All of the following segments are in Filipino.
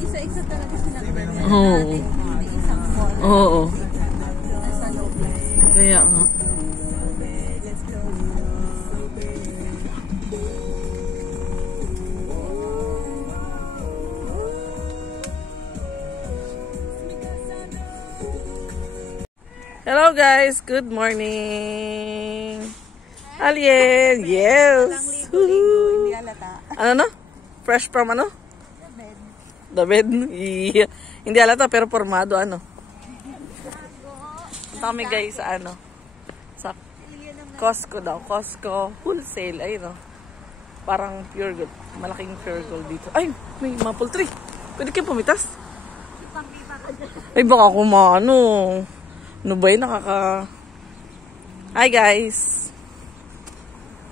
Isa-isa talaga sila. Oo. Oo. Kaya nga. Hello guys, good morning. Alien, yes. Hindi halata. Ano na? Fresh from ano? The bed. Yeah. Hindi halata pero formado ano. Kami guys sa ano? Sa Costco daw. Costco wholesale. Ayun o. Parang pure gold. Malaking pure gold dito. Ay, may maple tree. Pwede kayo pumitas? Ay, baka kumano. Ano ba yun? Hi guys!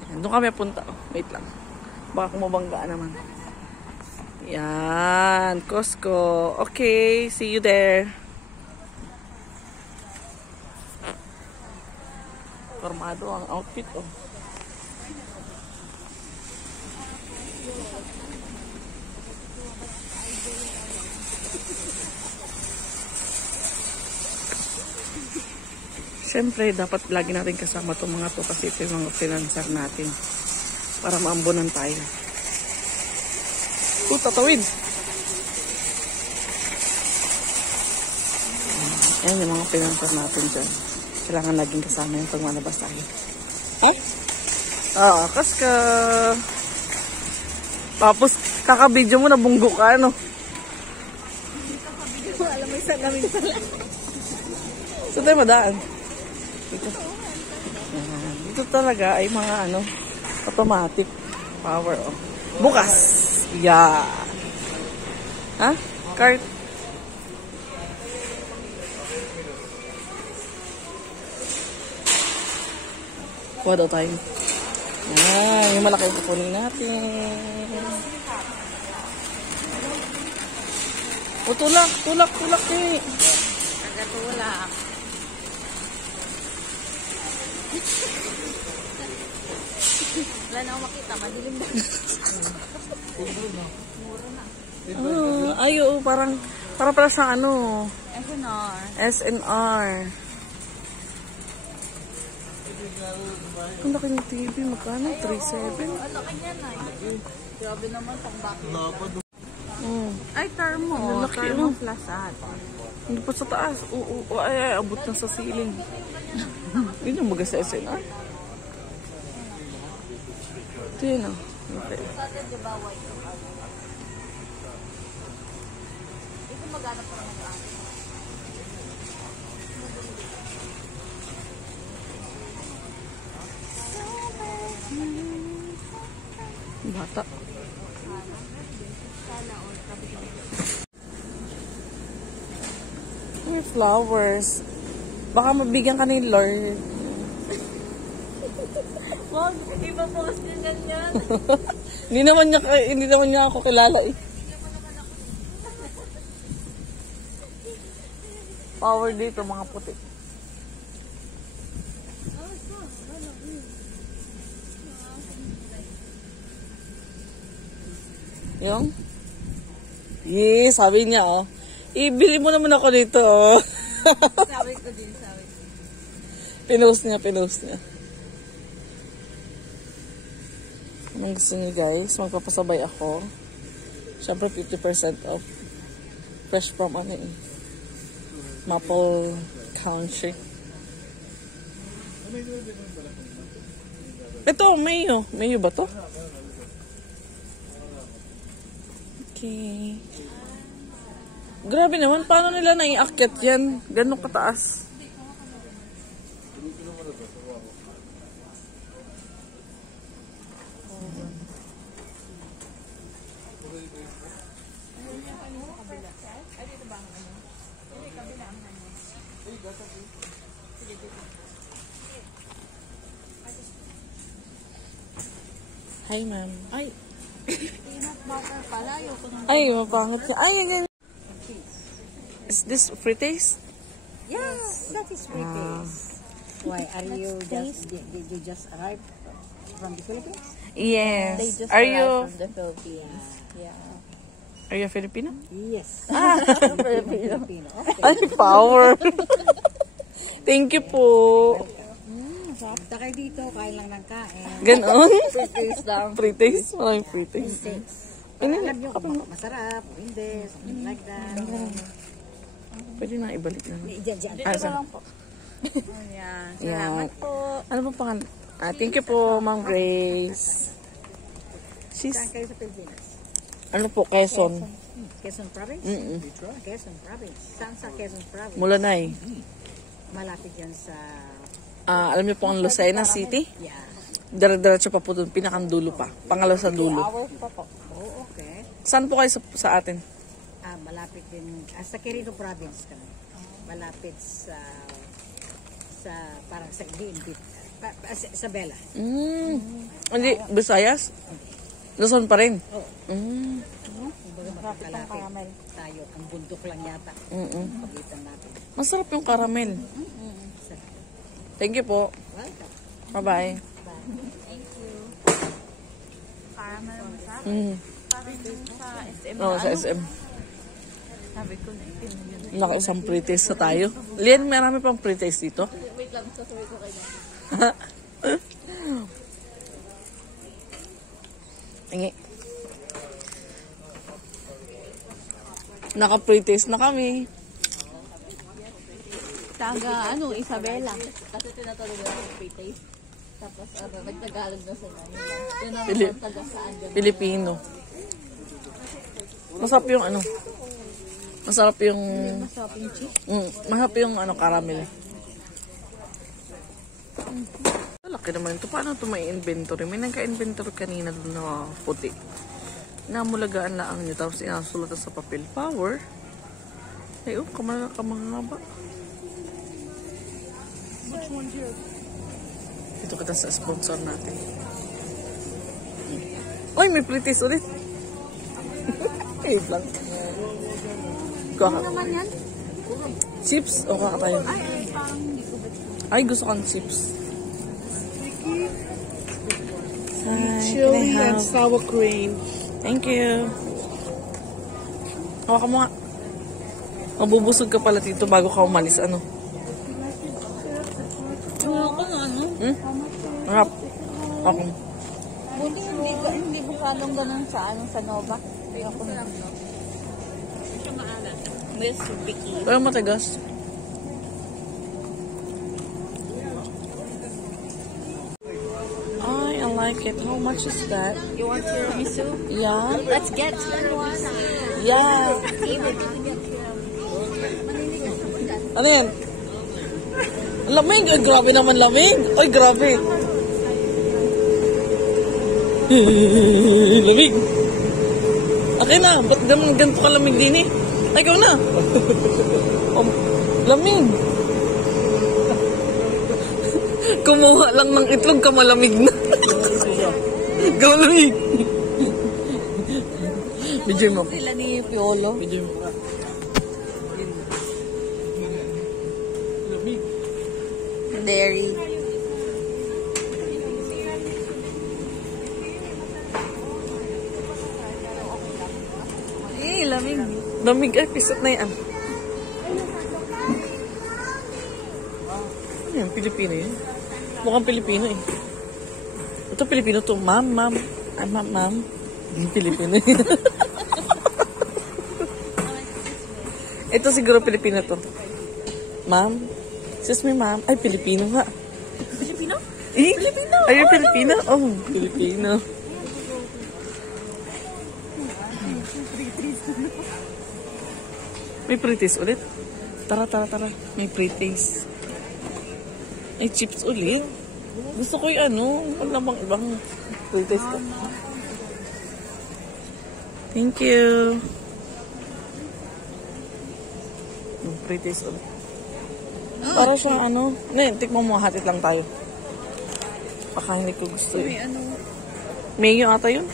Doon kami punta. Wait lang. Baka kumabangga naman. Yan. Costco. Okay. See you there. Formado ang outfit oh. Siyempre, dapat lagi natin kasama itong mga to kasi ito yung mga financier natin para maambunan tayo. Tatawid! Ayan yung mga financier natin dyan. Kailangan laging kasama yung pag manabas tayo. Ha? Oo, kaska! Tapos, kakabidyo mo na bunggo ka, ano? Hindi ko alam, may salamin pala. Saan tayo madaan? Dito. Dito talaga ay mga ano, automatic power. Oh. Bukas. Yeah. Ha? Cart. Kuha daw tayo. Yan. Yung malaki kukunin natin. O, tulak. Tulak. Tulak eh. Nagatulak. Wala na akong makita, madilim na. Mura na. Ay, oo, parang pala siyang ano. SNR. SNR. Ang laki ng TV, magkano? 3.7? Ang laki niya na. Grabe naman, pang bakit. Ay, thermo. Ang laki, Thermo oh. plus ata. Hindi pa sa taas. Oo, ay, abot na sa ceiling. Yun yung baga sa SNR. Ito yun, oh. Okay. Ito magana pa naman ata. Bata. May flowers. Baka mabigyan ka ni Lord. Wag, iba post yung ganyan. Hindi naman niya ako kilala eh. Power dito mga puti. Yung? Yes, sabi niya oh. Ibili mo naman ako dito oh. Sabi ko din, sabi ko. Pinost niya. Anong gusto niyo guys? Magpapasabay ako. Siyempre 50% off. Fresh from ano eh. Maple Country. Ito, Mayo. Mayo ba to? Okay. Grabe naman. Paano nila naiakyat yan? Ganun kataas. Hi, ma'am. Ay. Peanut butter pala. Ay, mapangit siya. Ay, ganyan. Is this free taste? Yes, that is free taste. Why are you just did you just arrive from the Philippines? Yes. They just Are arrived you from the Philippines. Yeah. Are you Filipino? Yes. Filipino. Filipino. Okay. Ay, power. Thank you po. Punta kayo dito, kain lang ng kain. Ganon? Pre-taste lang. Pre-taste? Maraming pre-taste. Alam nyo kung masarap, o hindi, something like that. Pwede na ibalik na. Diyan. Saan? Ayan. Yan. Ano pong pangalan? Thank you po, Ma'am Grace. Saan kayo sa Pilipinas? Ano po, Quezon. Quezon Province? Mm-mm. Quezon Province. Saan sa Quezon Province? Mulanay. Malapit yan sa... Alam niyo po ang Lucena City? Yeah. Dire-diretso pa po doon, pinakang dulo pa. Pangalawa sa dulo. Hours pa po. Oh, okay. Saan po kayo sa atin? Malapit din, sa Quirino Province kami. Malapit sa parang sa DNB. Sa Bella. Hindi, Visayas? Luzon pa rin? Oo. Kumbaga magkakalapit tayo. Ang bundok lang yata. Pagitan natin. Masarap yung caramel. Thank you po. Welcome. Bye-bye. Thank you. Caramel masarap. Parang sa SM Oo, na sa ano. SM. Sabi ko na itin yun. Naka-isang pre-taste na tayo. Lian, marami pang pre-taste dito. Wait lang, sasabi ko kayo. Ingi. Naka-pre-taste na kami. Taga, Isabela. Kasi tinatawag ako ng pre-taste. Tapos, nagtagalog na sila. Yun ang taga saan. Filipino. Masarap yung Masarap yung... Masarap yung cheese. Masarap yung caramel. Laki naman ito. Paano ito may inventory? May nagka-inventory kanina doon na puti. Namulagaan lang niya. Tapos inasulatan sa papel. Power. Ay, kamangaba. Which one here? Dito kita sa sponsor natin. Uy, may pre-taste ulit. Wait lang. Ano naman yan? Chips o kakatayo? Ay, parang hindi ko bet. Ay, gusto kong chips. Chili and sour cream. Thank you. Hawakan mo nga. Mabubusog ka pala dito bago ka umalis. Ano? Ako na, Harap. Ako. Buti hindi masyadong ganun sa Nova. Hindi ako na. Miss Vicky. Pero matagas. I like it. How much is that? You want tiramisu? Yeah. Let's get one. Yeah. Ano yan? Lamig. Ay, grabe naman lamig. Ay, grabe. Lamig. Okay na. Ba't ganito ka lamig din eh? Ay, ikaw na. Lamig. Kumuha lang ng itlog ka malamig na. Ikaw lamig. Bidyo mo. Sila ni Piolo. Bidyo mo ka. Dairy. Lamig. Lamig. Ay, pisot na yan. Ano yan? Pilipino yun? Mukhang Pilipino eh. Ito Pilipino to. Ma'am. Ma'am. Pilipino yun. Ito siguro Pilipino to. Ma'am. Excuse me, ma'am. Ay, Pilipino nga. Filipino? Eh? Filipino. Are you Filipino? Oh, Filipino. May pre-taste ulit. Tara. May pre-taste. May chips ulit. Gusto ko yung wag namang ibang pre-taste ko. Thank you. May pre-taste ulit. Para siya tikman mo, hatit lang tayo. Baka hindi ko gusto eh. Mayo ata yun.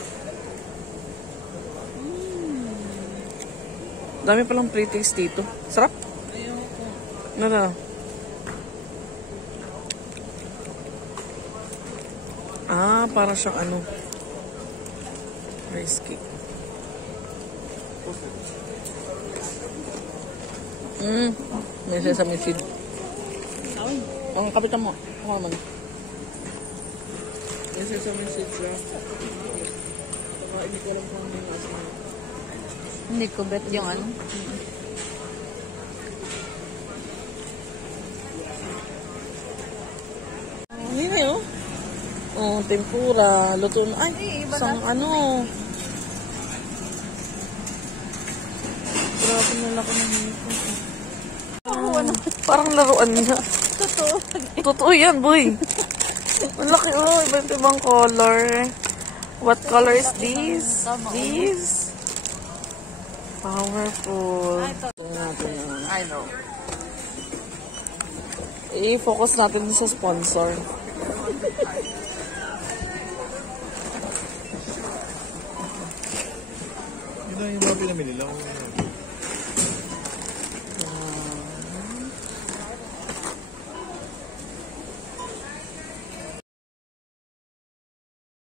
Dami palang pre-taste dito. Sarap. Ayoko. Ah, para siyang ano. Rice cake. May sesame seed. Ang kapitan mo. Ako naman. May sesame seed siya. Saka hindi ko alam kung ano yung nasa. Hindi ko bet yung ano. Hindi na yun. Oh, tempura. Luto na. Ay, isang ano. Grabe na laki ng hito. Parang laruan niya. Totoo. Totoo yan, boy. Ang laki, oh. Iba't ibang color. What color is this? This? Powerful. I know. I-focus natin sa sponsor. Yun lang yung mga pinamili lang.